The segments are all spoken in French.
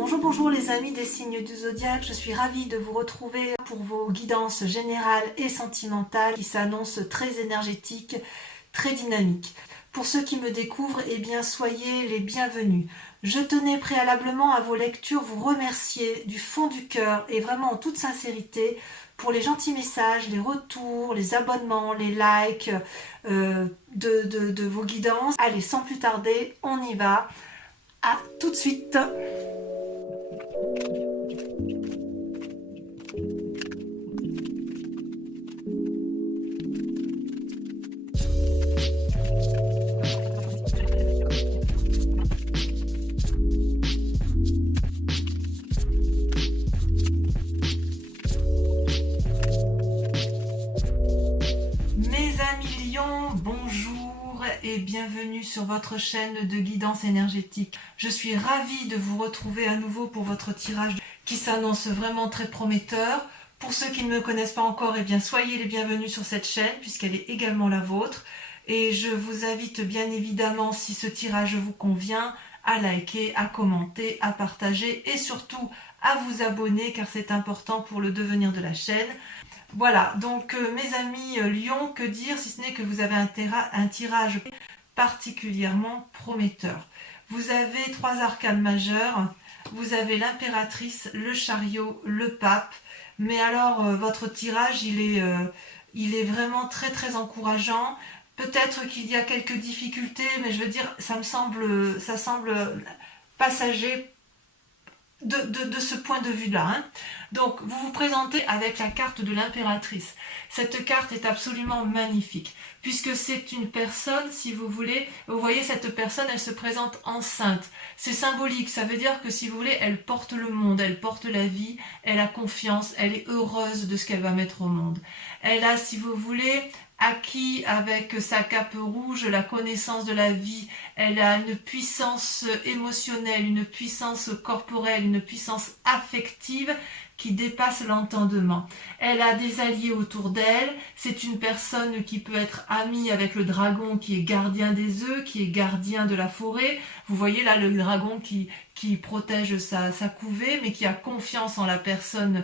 Bonjour les amis des signes du zodiaque, je suis ravie de vous retrouver pour vos guidances générales et sentimentales qui s'annoncent très énergétiques, très dynamiques. Pour ceux qui me découvrent, eh bien soyez les bienvenus. Je tenais préalablement à vos lectures vous remercier du fond du cœur et vraiment en toute sincérité pour les gentils messages, les retours, les abonnements, les likes de vos guidances. Allez, sans plus tarder, on y va. À tout de suite. Mes amis Lions, bonjour et bienvenue sur votre chaîne de guidance énergétique. Je suis ravie de vous retrouver à nouveau pour votre tirage qui s'annonce vraiment très prometteur. Pour ceux qui ne me connaissent pas encore, eh bien soyez les bienvenus sur cette chaîne puisqu'elle est également la vôtre. Et je vous invite bien évidemment, si ce tirage vous convient, à liker, à commenter, à partager et surtout à vous abonner car c'est important pour le devenir de la chaîne. Voilà, donc mes amis Lions, que dire si ce n'est que vous avez un tirage particulièrement prometteur. Vous avez trois arcanes majeurs, vous avez l'impératrice, le chariot, le pape, mais alors votre tirage il est vraiment très encourageant. Peut-être qu'il y a quelques difficultés, mais je veux dire, ça semble passager de ce point de vue-là. Hein. Donc, vous vous présentez avec la carte de l'impératrice. Cette carte est absolument magnifique, puisque c'est une personne, si vous voulez, vous voyez cette personne, elle se présente enceinte. C'est symbolique, ça veut dire que si vous voulez, elle porte le monde, elle porte la vie, elle a confiance, elle est heureuse de ce qu'elle va mettre au monde. Elle a, si vous voulez, acquis avec sa cape rouge la connaissance de la vie, elle a une puissance émotionnelle, une puissance corporelle, une puissance affective qui dépasse l'entendement. Elle a des alliés autour d'elle, c'est une personne qui peut être amie avec le dragon qui est gardien des œufs, qui est gardien de la forêt. Vous voyez là le dragon qui protège sa couvée, mais qui a confiance en la personne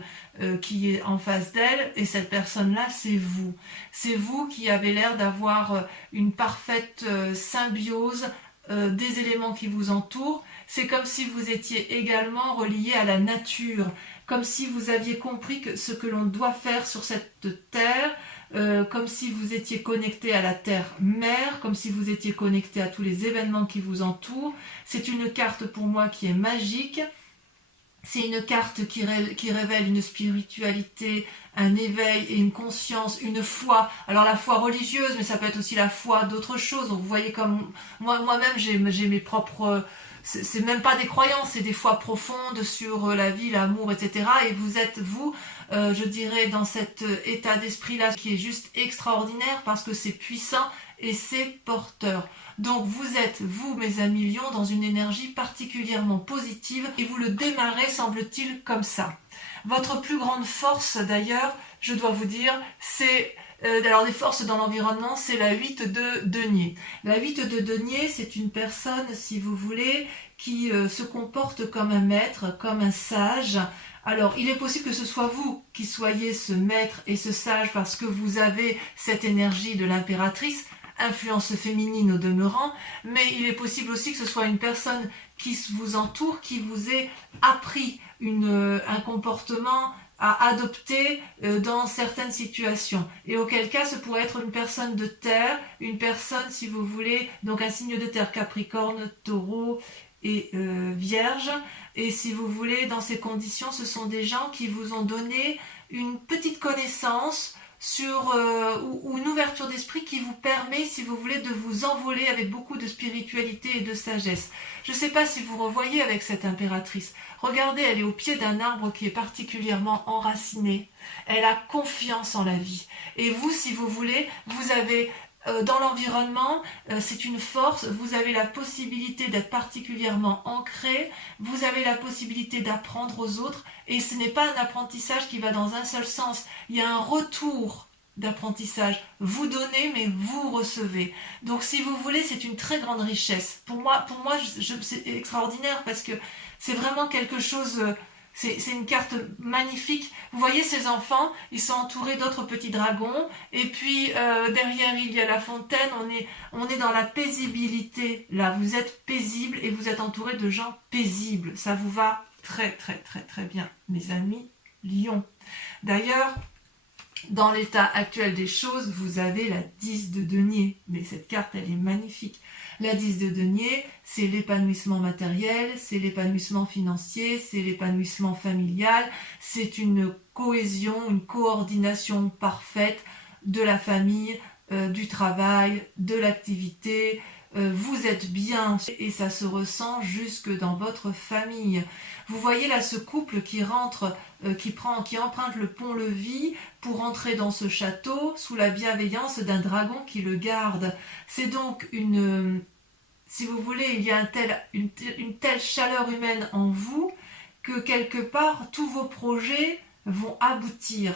qui est en face d'elle, et cette personne-là, c'est vous. C'est vous qui avez l'air d'avoir une parfaite symbiose des éléments qui vous entourent. C'est comme si vous étiez également relié à la nature, comme si vous aviez compris ce que l'on doit faire sur cette terre, comme si vous étiez connecté à la terre-mère, comme si vous étiez connecté à tous les événements qui vous entourent. C'est une carte pour moi qui est magique. C'est une carte qui révèle une spiritualité, un éveil et une conscience, une foi. Alors la foi religieuse, mais ça peut être aussi la foi d'autres choses. Donc vous voyez comme moi-même j'ai mes propres... C'est même pas des croyances, c'est des foi profondes sur la vie, l'amour, etc. Et vous êtes, je dirais, dans cet état d'esprit-là qui est juste extraordinaire parce que c'est puissant et c'est porteur. Donc vous êtes, vous mes amis Lions, dans une énergie particulièrement positive et vous le démarrez, semble-t-il, comme ça. Votre plus grande force, d'ailleurs, je dois vous dire, c'est... alors des forces dans l'environnement, c'est la 8 de denier. La 8 de denier, c'est une personne, si vous voulez, qui se comporte comme un maître, comme un sage. Alors, il est possible que ce soit vous qui soyez ce maître et ce sage parce que vous avez cette énergie de l'impératrice, influence féminine au demeurant, mais il est possible aussi que ce soit une personne qui vous entoure, qui vous ait appris un comportement à adopter dans certaines situations. Et auquel cas, ce pourrait être une personne de terre, une personne, si vous voulez, donc un signe de terre, Capricorne, Taureau et Vierge. Et si vous voulez, dans ces conditions, ce sont des gens qui vous ont donné une petite connaissance sur ou une ouverture d'esprit qui vous permet, si vous voulez, de vous envoler avec beaucoup de spiritualité et de sagesse. Je ne sais pas si vous revoyez avec cette impératrice. Regardez, elle est au pied d'un arbre qui est particulièrement enraciné. Elle a confiance en la vie. Et vous, si vous voulez, vous avez... dans l'environnement, c'est une force, vous avez la possibilité d'être particulièrement ancré, vous avez la possibilité d'apprendre aux autres, et ce n'est pas un apprentissage qui va dans un seul sens, il y a un retour d'apprentissage. Vous donnez, mais vous recevez. Donc, si vous voulez, c'est une très grande richesse. Pour moi c'est extraordinaire parce que c'est vraiment quelque chose... C'est une carte magnifique. Vous voyez ces enfants, ils sont entourés d'autres petits dragons. Et puis derrière, il y a la fontaine. On est dans la paisibilité. Là, vous êtes paisible et vous êtes entouré de gens paisibles. Ça vous va très, très, très, très bien, mes amis Lion. D'ailleurs, dans l'état actuel des choses, vous avez la 10 de denier. Mais cette carte, elle est magnifique. La 10 de denier, c'est l'épanouissement matériel, c'est l'épanouissement financier, c'est l'épanouissement familial, c'est une cohésion, une coordination parfaite de la famille, du travail, de l'activité. Vous êtes bien et ça se ressent jusque dans votre famille. Vous voyez là ce couple qui rentre, qui emprunte le pont-levis pour entrer dans ce château sous la bienveillance d'un dragon qui le garde. C'est donc si vous voulez, il y a une telle chaleur humaine en vous que quelque part tous vos projets vont aboutir.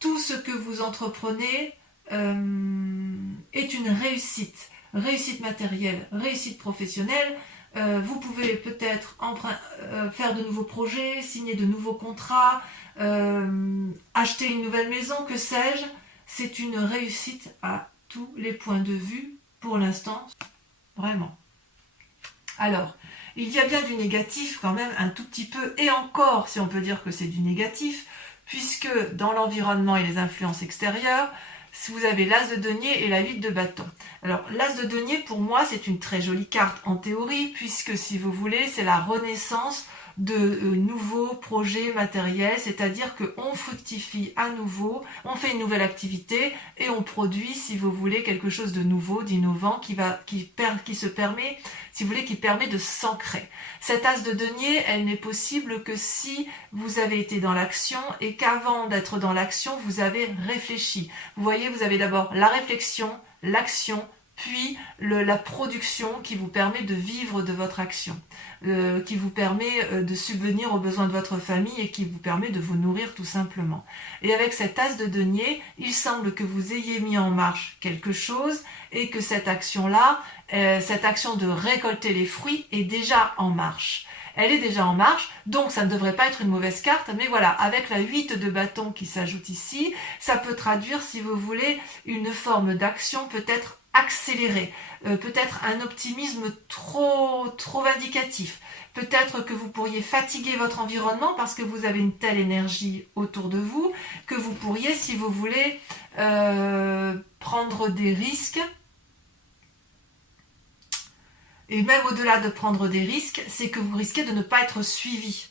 Tout ce que vous entreprenez est une réussite. Réussite matérielle, réussite professionnelle, vous pouvez peut-être faire de nouveaux projets, signer de nouveaux contrats, acheter une nouvelle maison, que sais-je. C'est une réussite à tous les points de vue pour l'instant, vraiment. Alors, il y a bien du négatif quand même un tout petit peu, et encore si on peut dire que c'est du négatif, puisque dans l'environnement et les influences extérieures, vous avez l'as de denier et la 8 de bâton. Alors, l'as de denier, pour moi, c'est une très jolie carte en théorie, puisque, si vous voulez, c'est la renaissance de nouveaux projets matériels, c'est-à-dire qu'on fructifie à nouveau, on fait une nouvelle activité et on produit, si vous voulez, quelque chose de nouveau, d'innovant, qui se permet, si vous voulez, qui permet de s'ancrer. Cette as de denier, elle n'est possible que si vous avez été dans l'action et qu'avant d'être dans l'action, vous avez réfléchi. Vous voyez, vous avez d'abord la réflexion, l'action, puis la production qui vous permet de vivre de votre action, qui vous permet de subvenir aux besoins de votre famille et qui vous permet de vous nourrir tout simplement. Et avec cette as de denier, il semble que vous ayez mis en marche quelque chose et que cette action-là, cette action de récolter les fruits est déjà en marche. Elle est déjà en marche, donc ça ne devrait pas être une mauvaise carte, mais voilà, avec la 8 de bâton qui s'ajoute ici, ça peut traduire, si vous voulez, une forme d'action peut-être accélérée, peut-être un optimisme trop vindicatif, peut-être que vous pourriez fatiguer votre environnement parce que vous avez une telle énergie autour de vous, que vous pourriez, si vous voulez, prendre des risques. Et même au-delà de prendre des risques, c'est que vous risquez de ne pas être suivi.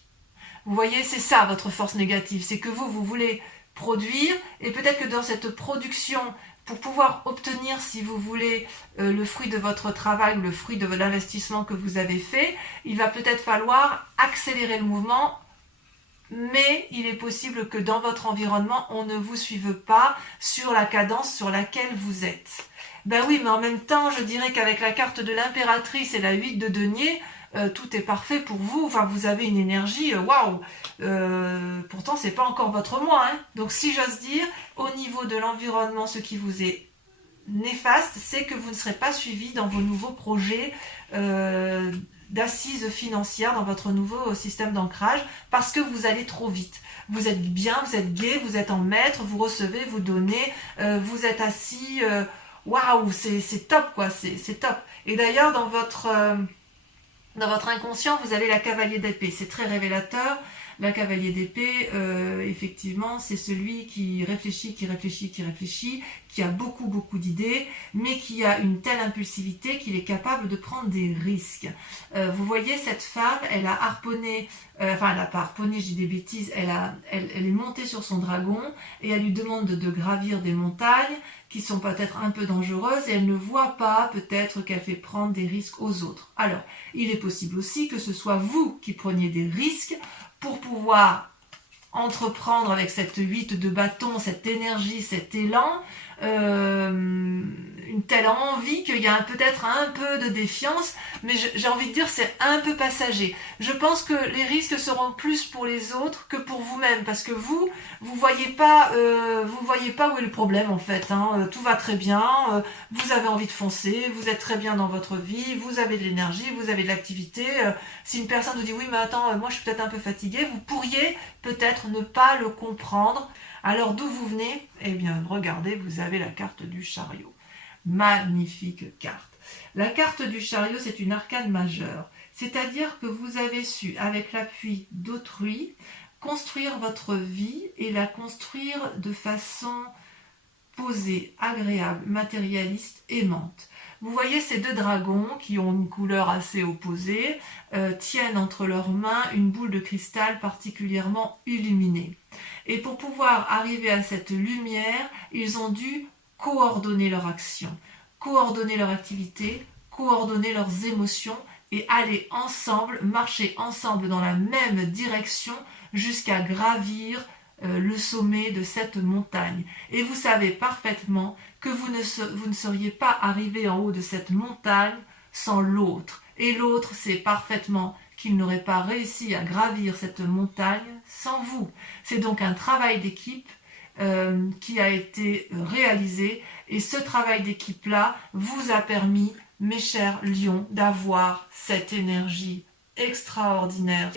Vous voyez, c'est ça votre force négative, c'est que vous voulez produire, et peut-être que dans cette production, pour pouvoir obtenir, si vous voulez, le fruit de votre travail, le fruit de l'investissement que vous avez fait, il va peut-être falloir accélérer le mouvement, mais il est possible que dans votre environnement, on ne vous suive pas sur la cadence sur laquelle vous êtes. Ben oui, mais en même temps, je dirais qu'avec la carte de l'impératrice et la 8 de denier, tout est parfait pour vous. Enfin, vous avez une énergie, waouh. Pourtant, c'est pas encore votre moi. Hein. Donc, si j'ose dire, au niveau de l'environnement, ce qui vous est néfaste, c'est que vous ne serez pas suivi dans vos nouveaux projets d'assises financières, dans votre nouveau système d'ancrage, parce que vous allez trop vite. Vous êtes bien, vous êtes gai, vous êtes en maître, vous recevez, vous donnez, vous êtes assis... waouh, c'est top quoi, c'est top. Et d'ailleurs dans votre inconscient, vous avez la cavalier d'épée, c'est très révélateur. La cavalier d'épée, effectivement, c'est celui qui réfléchit, qui a beaucoup d'idées, mais qui a une telle impulsivité qu'il est capable de prendre des risques. Vous voyez, cette femme, elle a harponné, enfin elle n'a pas harponné, je dis des bêtises, elle est montée sur son dragon et elle lui demande de gravir des montagnes qui sont peut-être un peu dangereuses et elle ne voit pas peut-être qu'elle fait prendre des risques aux autres. Alors, il est possible aussi que ce soit vous qui preniez des risques pour pouvoir entreprendre avec cette 8 de bâton, cette énergie, cet élan, une une telle envie qu'il y a peut-être un peu de défiance, mais j'ai envie de dire c'est un peu passager. Je pense que les risques seront plus pour les autres que pour vous-même, parce que vous voyez pas où est le problème en fait. Hein. Tout va très bien, vous avez envie de foncer, vous êtes très bien dans votre vie, vous avez de l'énergie, vous avez de l'activité. Si une personne vous dit oui mais attends, moi je suis peut-être un peu fatiguée, vous pourriez peut-être ne pas le comprendre. Alors d'où vous venez? Eh bien regardez, vous avez la carte du chariot. Magnifique carte. La carte du chariot, c'est une arcane majeure. C'est-à-dire que vous avez su, avec l'appui d'autrui, construire votre vie et la construire de façon posée, agréable, matérialiste, aimante. Vous voyez ces deux dragons qui ont une couleur assez opposée, tiennent entre leurs mains une boule de cristal particulièrement illuminée. Et pour pouvoir arriver à cette lumière, ils ont dû coordonner leur action, coordonner leur activité, coordonner leurs émotions et aller ensemble, marcher ensemble dans la même direction jusqu'à gravir le sommet de cette montagne. Et vous savez parfaitement que vous ne seriez pas arrivé en haut de cette montagne sans l'autre. Et l'autre sait parfaitement qu'il n'aurait pas réussi à gravir cette montagne sans vous. C'est donc un travail d'équipe qui a été réalisé. Et ce travail d'équipe-là vous a permis, mes chers lions, d'avoir cette énergie extraordinaire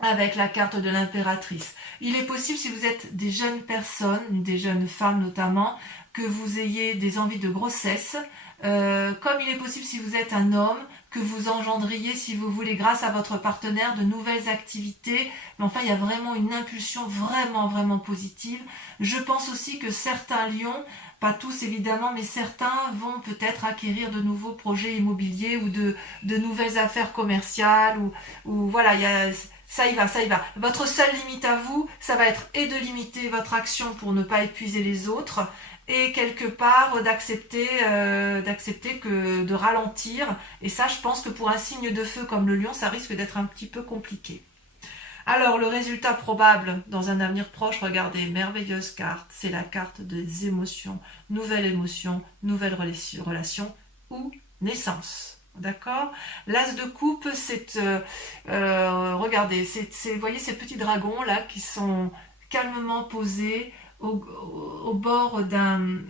avec la carte de l'impératrice. Il est possible, si vous êtes des jeunes personnes, des jeunes femmes notamment, que vous ayez des envies de grossesse, comme il est possible si vous êtes un homme, que vous engendriez, si vous voulez, grâce à votre partenaire, de nouvelles activités. Mais enfin, il y a vraiment une impulsion vraiment positive. Je pense aussi que certains lions, pas tous évidemment, mais certains vont peut-être acquérir de nouveaux projets immobiliers ou de nouvelles affaires commerciales, ou voilà, ça y va. Votre seule limite à vous, ça va être et de limiter votre action pour ne pas épuiser les autres, et quelque part d'accepter de ralentir. Et ça, je pense que pour un signe de feu comme le lion, ça risque d'être un petit peu compliqué. Alors, le résultat probable dans un avenir proche, regardez, merveilleuse carte, c'est la carte des émotions, nouvelle émotion, nouvelle relation ou naissance. D'accord? L'as de coupe, c'est, regardez, vous voyez ces petits dragons là qui sont calmement posés au bord d'un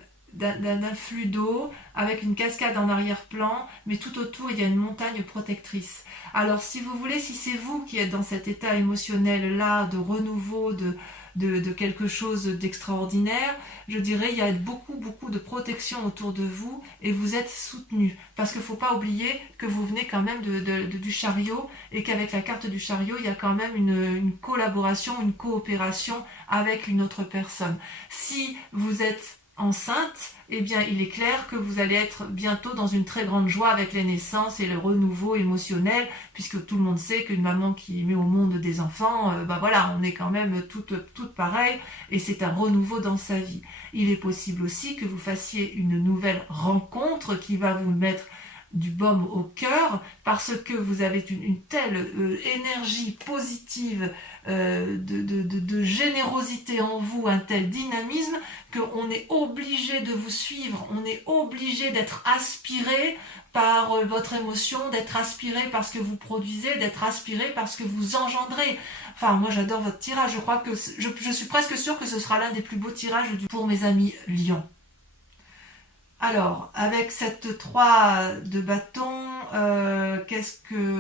flux d'eau avec une cascade en arrière-plan, mais tout autour il y a une montagne protectrice. Alors si vous voulez, si c'est vous qui êtes dans cet état émotionnel là de renouveau, de quelque chose d'extraordinaire, je dirais il y a beaucoup de protection autour de vous et vous êtes soutenu, parce qu'il ne faut pas oublier que vous venez quand même du chariot, et qu'avec la carte du chariot il y a quand même une collaboration, une coopération avec une autre personne. Si vous êtes enceinte, eh bien il est clair que vous allez être bientôt dans une très grande joie avec les naissances et le renouveau émotionnel, puisque tout le monde sait qu'une maman qui met au monde des enfants, voilà, on est quand même toutes pareilles, et c'est un renouveau dans sa vie. Il est possible aussi que vous fassiez une nouvelle rencontre qui va vous mettre du baume au cœur, parce que vous avez une telle énergie positive, de générosité en vous, un tel dynamisme, qu'on est obligé de vous suivre, on est obligé d'être aspiré par votre émotion, d'être aspiré par ce que vous produisez, d'être aspiré par ce que vous engendrez. Enfin, moi j'adore votre tirage, je crois que je suis presque sûre que ce sera l'un des plus beaux tirages pour mes amis lions. Alors, avec cette 3 de bâton,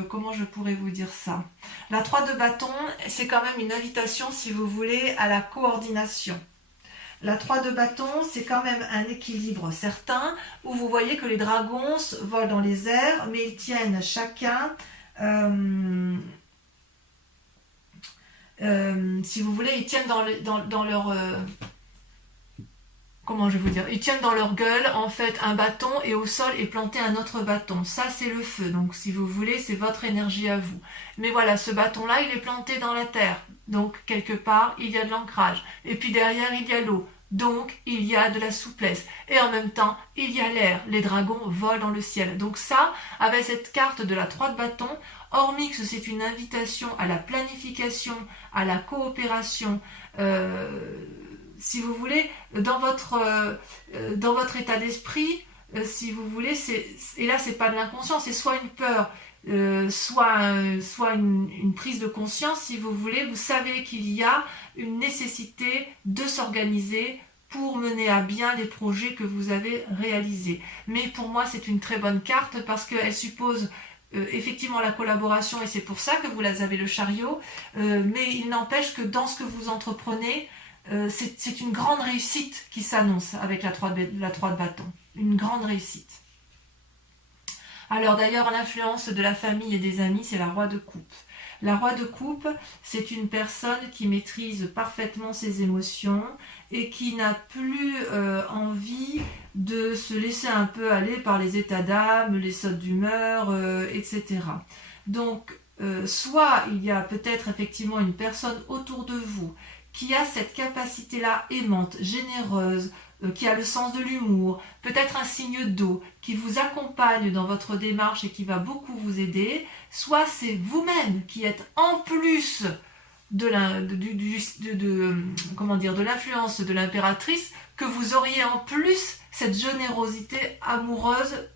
comment je pourrais vous dire ça? La 3 de bâton, c'est quand même une invitation, si vous voulez, à la coordination. La 3 de bâton, c'est quand même un équilibre certain, où vous voyez que les dragons volent dans les airs, mais ils tiennent chacun, si vous voulez, ils tiennent dans leur... comment je vais vous dire, ils tiennent dans leur gueule en fait un bâton, et au sol est planté un autre bâton. Ça c'est le feu, donc si vous voulez c'est votre énergie à vous. Mais voilà, ce bâton là il est planté dans la terre, donc quelque part il y a de l'ancrage. Et puis derrière il y a l'eau, donc il y a de la souplesse. Et en même temps il y a l'air, les dragons volent dans le ciel. Donc ça, avec cette carte de la 3 de bâton, hormis que c'est une invitation à la planification, à la coopération, si vous voulez, dans votre état d'esprit, si vous voulez, et là c'est pas de l'inconscient, c'est soit une peur, soit une prise de conscience, si vous voulez. Vous savez qu'il y a une nécessité de s'organiser pour mener à bien les projets que vous avez réalisés. Mais pour moi, c'est une très bonne carte parce qu'elle suppose effectivement la collaboration, et c'est pour ça que vous avez le chariot, mais il n'empêche que dans ce que vous entreprenez, c'est une grande réussite qui s'annonce avec la 3 de bâton. Une grande réussite. Alors d'ailleurs, l'influence de la famille et des amis, c'est la roi de coupe. La roi de coupe, c'est une personne qui maîtrise parfaitement ses émotions et qui n'a plus envie de se laisser un peu aller par les états d'âme, les sautes d'humeur, etc. Donc, soit il y a peut-être effectivement une personne autour de vous qui a cette capacité-là aimante, généreuse, qui a le sens de l'humour, peut-être un signe d'eau, qui vous accompagne dans votre démarche et qui va beaucoup vous aider, soit c'est vous-même qui êtes en plus de l'influence de l'impératrice, que vous auriez en plus cette générosité amoureuse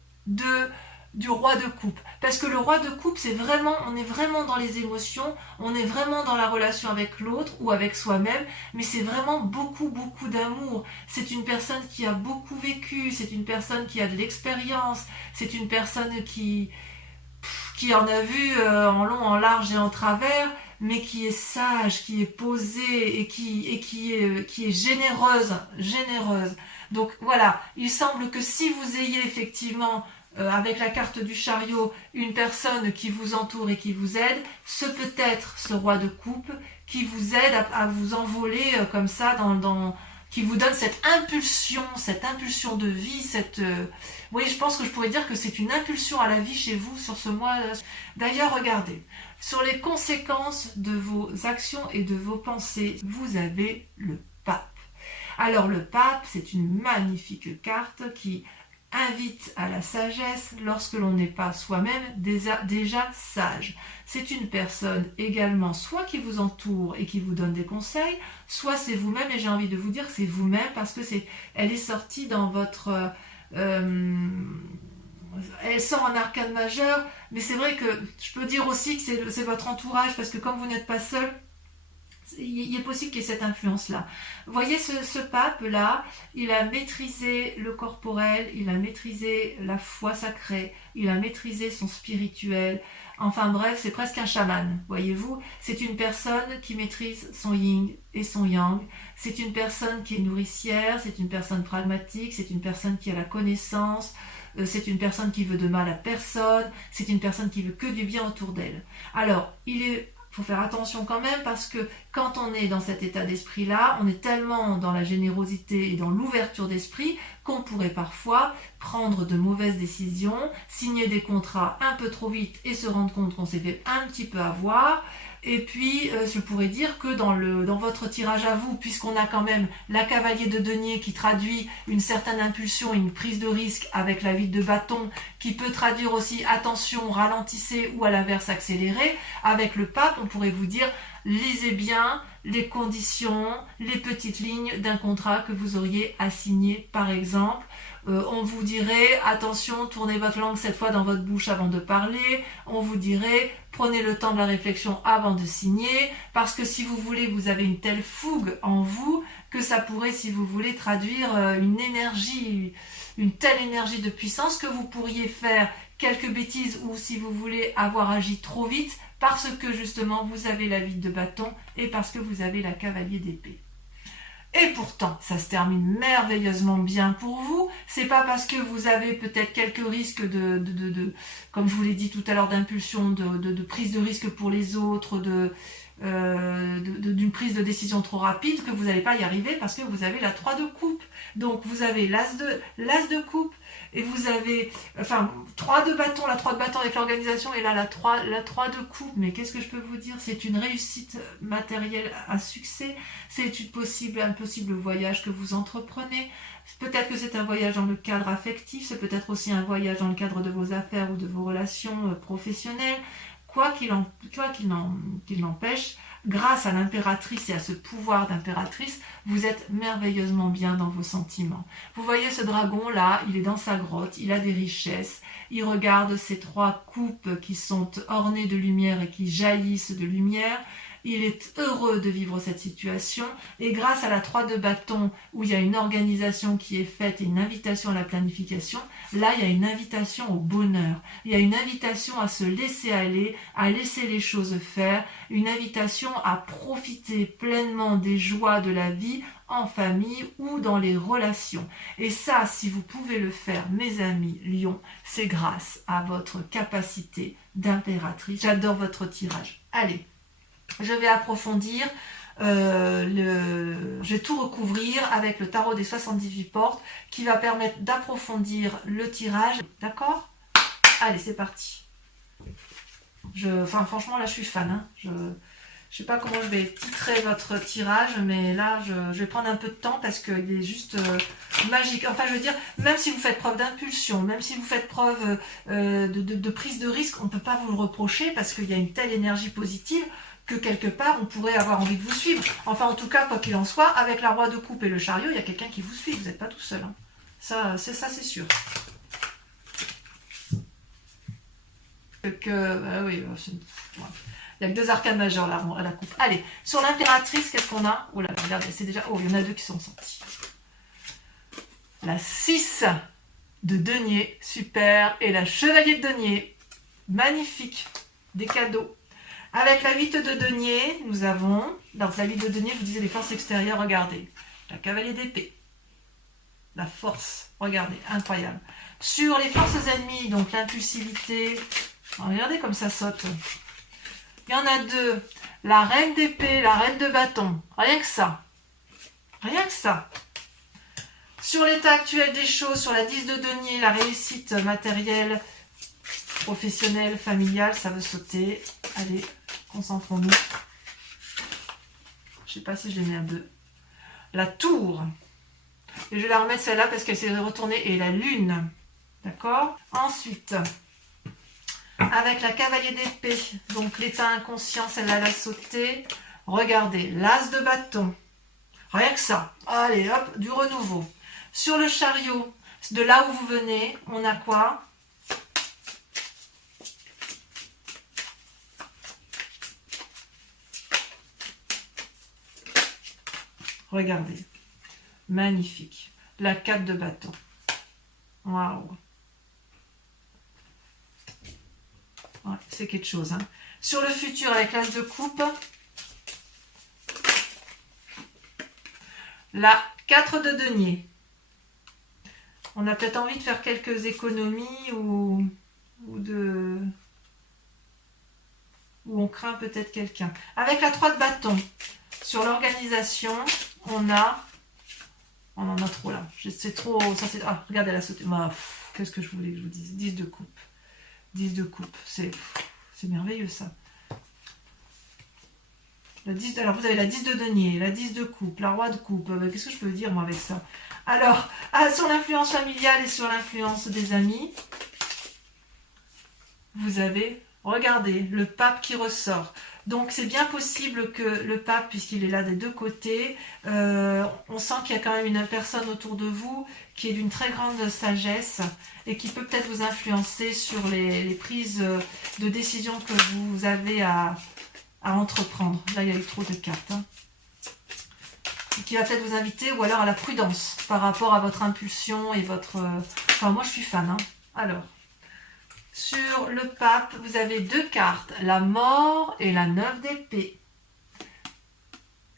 du roi de coupe. Parce que le roi de coupe, on est vraiment dans les émotions, on est vraiment dans la relation avec l'autre ou avec soi-même, mais c'est vraiment beaucoup, beaucoup d'amour. C'est une personne qui a beaucoup vécu, c'est une personne qui a de l'expérience, c'est une personne qui en a vu en long, en large et en travers, mais qui est sage, qui est posée et qui est généreuse. Donc voilà, il semble que si vous ayez effectivement avec la carte du chariot, une personne qui vous entoure et qui vous aide, ce peut être ce roi de coupe qui vous aide à vous envoler comme ça, qui vous donne cette impulsion de vie, oui, je pense que je pourrais dire que c'est une impulsion à la vie chez vous sur ce mois. D'ailleurs, regardez, sur les conséquences de vos actions et de vos pensées, vous avez le pape. Alors le pape, c'est une magnifique carte qui invite à la sagesse lorsque l'on n'est pas soi-même déjà sage. C'est une personne également soit qui vous entoure et qui vous donne des conseils, soit c'est vous-même, et j'ai envie de vous dire que c'est vous-même parce que elle est sortie dans votre... elle sort en arcane majeur, mais c'est vrai que je peux dire aussi que c'est votre entourage, parce que comme vous n'êtes pas seul, il est possible qu'il y ait cette influence-là. Vous voyez, ce pape-là, il a maîtrisé le corporel, il a maîtrisé la foi sacrée, il a maîtrisé son spirituel. Enfin bref, c'est presque un chaman, voyez-vous. C'est une personne qui maîtrise son yin et son yang. C'est une personne qui est nourricière, c'est une personne pragmatique, c'est une personne qui a la connaissance, c'est une personne qui veut de mal à personne, c'est une personne qui veut que du bien autour d'elle. Alors, faut faire attention quand même, parce que quand on est dans cet état d'esprit-là, on est tellement dans la générosité et dans l'ouverture d'esprit qu'on pourrait parfois prendre de mauvaises décisions, signer des contrats un peu trop vite et se rendre compte qu'on s'est fait un petit peu avoir. Et puis, je pourrais dire que dans votre tirage à vous, puisqu'on a quand même la cavalier de denier qui traduit une certaine impulsion et une prise de risque, avec la 8 de bâton qui peut traduire aussi attention, ralentissez, ou à l'inverse accélérez, avec le pape, on pourrait vous dire lisez bien les conditions, les petites lignes d'un contrat que vous auriez à signer par exemple. On vous dirait attention, tournez votre langue 7 fois dans votre bouche avant de parler. On vous dirait prenez le temps de la réflexion avant de signer, parce que si vous voulez, vous avez une telle fougue en vous que ça pourrait, si vous voulez, traduire une telle énergie de puissance que vous pourriez faire quelques bêtises, ou si vous voulez avoir agi trop vite, parce que justement vous avez la 8 de bâton et parce que vous avez la cavalier d'épée. Et pourtant, ça se termine merveilleusement bien pour vous. C'est pas parce que vous avez peut-être quelques risques comme je vous l'ai dit tout à l'heure, d'impulsion, de prise de risque pour les autres, d'une prise de décision trop rapide, que vous n'allez pas y arriver, parce que vous avez la 3 de coupe. Donc vous avez l'as de coupe, et vous avez 3 de bâton, la 3 de bâton avec l'organisation, et là la 3 de coupe. Mais qu'est-ce que je peux vous dire? C'est une réussite matérielle à succès, c'est un possible voyage que vous entreprenez. Peut-être que c'est un voyage dans le cadre affectif, c'est peut-être aussi un voyage dans le cadre de vos affaires ou de vos relations professionnelles. Quoi qu'il n'empêche, grâce à l'impératrice et à ce pouvoir d'impératrice, vous êtes merveilleusement bien dans vos sentiments. Vous voyez ce dragon-là, il est dans sa grotte, il a des richesses, il regarde ces 3 coupes qui sont ornées de lumière et qui jaillissent de lumière. Il est heureux de vivre cette situation et grâce à la 3 de bâton où il y a une organisation qui est faite et une invitation à la planification, là il y a une invitation au bonheur, il y a une invitation à se laisser aller, à laisser les choses faire, une invitation à profiter pleinement des joies de la vie en famille ou dans les relations. Et ça, si vous pouvez le faire, mes amis Lion, c'est grâce à votre capacité d'impératrice. J'adore votre tirage. Allez, je vais approfondir, je vais tout recouvrir avec le tarot des 78 portes qui va permettre d'approfondir le tirage. D'accord? Allez, c'est parti. Franchement, là, je suis fan. Hein. Je ne sais pas comment je vais titrer votre tirage, mais là, je vais prendre un peu de temps parce qu'il est juste magique. Enfin, je veux dire, même si vous faites preuve d'impulsion, même si vous faites preuve de prise de risque, on ne peut pas vous le reprocher parce qu'il y a une telle énergie positive que quelque part, on pourrait avoir envie de vous suivre. Enfin, en tout cas, quoi qu'il en soit, avec la roi de coupe et le chariot, il y a quelqu'un qui vous suit. Vous n'êtes pas tout seul. Hein. Ça, c'est sûr. Oui, il n'y a que 2 arcanes majeures là, à la coupe. Allez, sur l'impératrice, qu'est-ce qu'on a? Oh là là, regardez, c'est déjà... Oh, il y en a 2 qui sont sortis. La 6 de denier, super. Et la chevalier de denier, magnifique. Des cadeaux. Avec la 8 de denier, nous avons... Donc la 8 de denier, je vous disais les forces extérieures, regardez. La cavalier d'épée. La force, regardez, incroyable. Sur les forces ennemies, donc l'impulsivité... Regardez comme ça saute. Il y en a 2. La reine d'épée, la reine de bâton. Rien que ça. Rien que ça. Sur l'état actuel des choses, sur la 10 de denier, la réussite matérielle, professionnelle, familiale, ça veut sauter. Allez, concentrons-nous. Je ne sais pas si je les mets à 2. La tour. Et je vais la remettre celle-là parce qu'elle s'est retournée. Et la lune. D'accord? Ensuite... Avec la cavalier d'épée, donc l'état inconscient, celle-là, elle a sauté. Regardez, l'as de bâton. Rien que ça. Allez, hop, du renouveau. Sur le chariot, de là où vous venez, on a quoi? Regardez. Magnifique. La 4 de bâton. Waouh. Ouais, c'est quelque chose. Hein. Sur le futur, avec l'as de coupe, la 4 de denier. On a peut-être envie de faire quelques économies ou on craint peut-être quelqu'un. Avec la 3 de bâton, sur l'organisation, on en a trop là. C'est trop... Ça, ah, regardez, elle a sauté. Qu'est-ce que je voulais que je vous dise? 10 de coupe. 10 de coupe, c'est merveilleux ça. La 10, alors vous avez la 10 de denier, la 10 de coupe, la roi de coupe. Qu'est-ce que je peux dire moi avec ça? Alors, sur l'influence familiale et sur l'influence des amis, vous avez, regardez, le pape qui ressort. Donc c'est bien possible que le pape, puisqu'il est là des 2 côtés, on sent qu'il y a quand même une personne autour de vous qui est d'une très grande sagesse et qui peut peut-être vous influencer sur les prises de décision que vous avez à entreprendre. Là, il y a eu trop de cartes. Hein. Qui va peut-être vous inviter ou alors à la prudence par rapport à votre impulsion et votre... Enfin, moi, je suis fan. Hein. Alors... Sur le pape, vous avez 2 cartes, la mort et la 9 d'épée.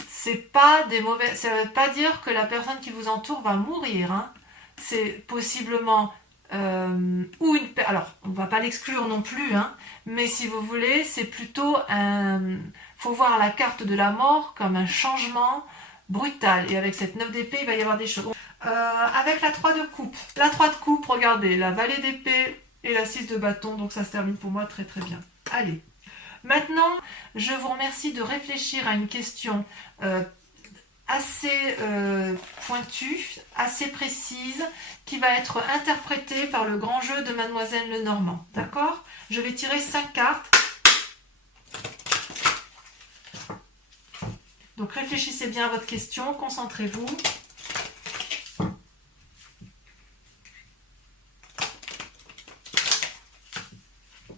C'est pas des mauvais... Ça ne veut pas dire que la personne qui vous entoure va mourir. Hein. C'est possiblement... ou une... Alors, on ne va pas l'exclure non plus, hein, mais si vous voulez, c'est plutôt un... Il faut voir la carte de la mort comme un changement brutal. Et avec cette 9 d'épée, il va y avoir des choses. Avec la 3 de coupe. La 3 de coupe, regardez, la vallée d'épée... Et la 6 de bâton, donc ça se termine pour moi très très bien. Allez, maintenant, je vous remercie de réfléchir à une question assez pointue, assez précise, qui va être interprétée par le grand jeu de Mademoiselle Lenormand. D'accord? Je vais tirer 5 cartes Donc réfléchissez bien à votre question, concentrez-vous.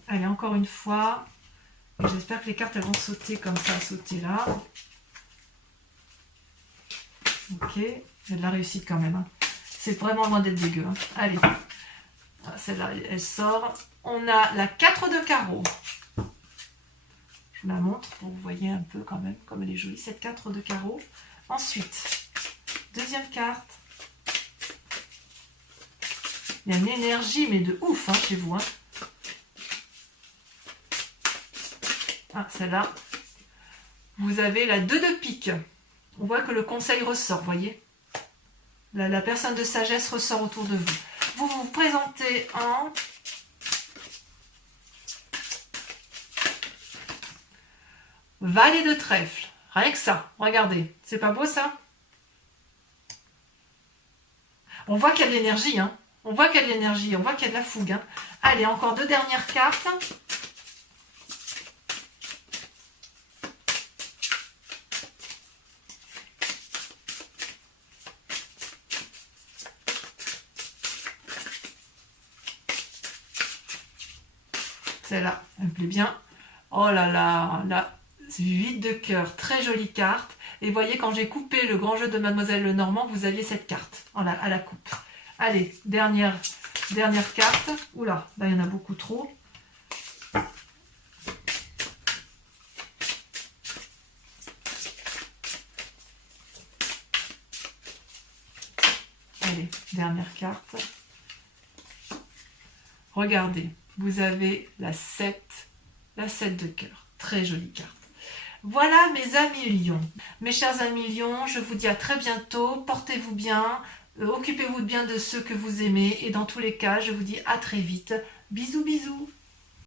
Allez, encore une fois. J'espère que les cartes elles vont sauter comme ça, sauter là. Ok, il y a de la réussite quand même. Hein. C'est vraiment loin d'être dégueu. Hein. Allez, celle-là, elle sort. On a la 4 de carreau. Je vous la montre pour que vous voyez un peu quand même comme elle est jolie, cette 4 de carreau. Ensuite, deuxième carte. Il y a une énergie, mais de ouf hein, chez vous. Hein. Ah, celle-là. Vous avez la 2 de pique. On voit que le conseil ressort, voyez. La personne de sagesse ressort autour de vous. Vous vous présentez en valet de trèfle. Rien que ça, regardez. C'est pas beau ça? On voit qu'il y a de l'énergie, hein. On voit qu'il y a de l'énergie, on voit qu'il y a de la fougue. Hein. Allez, encore 2 dernières cartes. Celle-là, elle me plaît bien. Oh là là, là, c'est 8 de cœur, très jolie carte. Et voyez, quand j'ai coupé le grand jeu de Mademoiselle Lenormand, vous aviez cette carte à la coupe. Allez, dernière carte. Oula, là, il y en a beaucoup trop. Allez, dernière carte. Regardez. Vous avez la 7 de cœur. Très jolie carte. Voilà mes amis lions. Mes chers amis lions, je vous dis à très bientôt. Portez-vous bien. Occupez-vous bien de ceux que vous aimez. Et dans tous les cas, je vous dis à très vite. Bisous, bisous.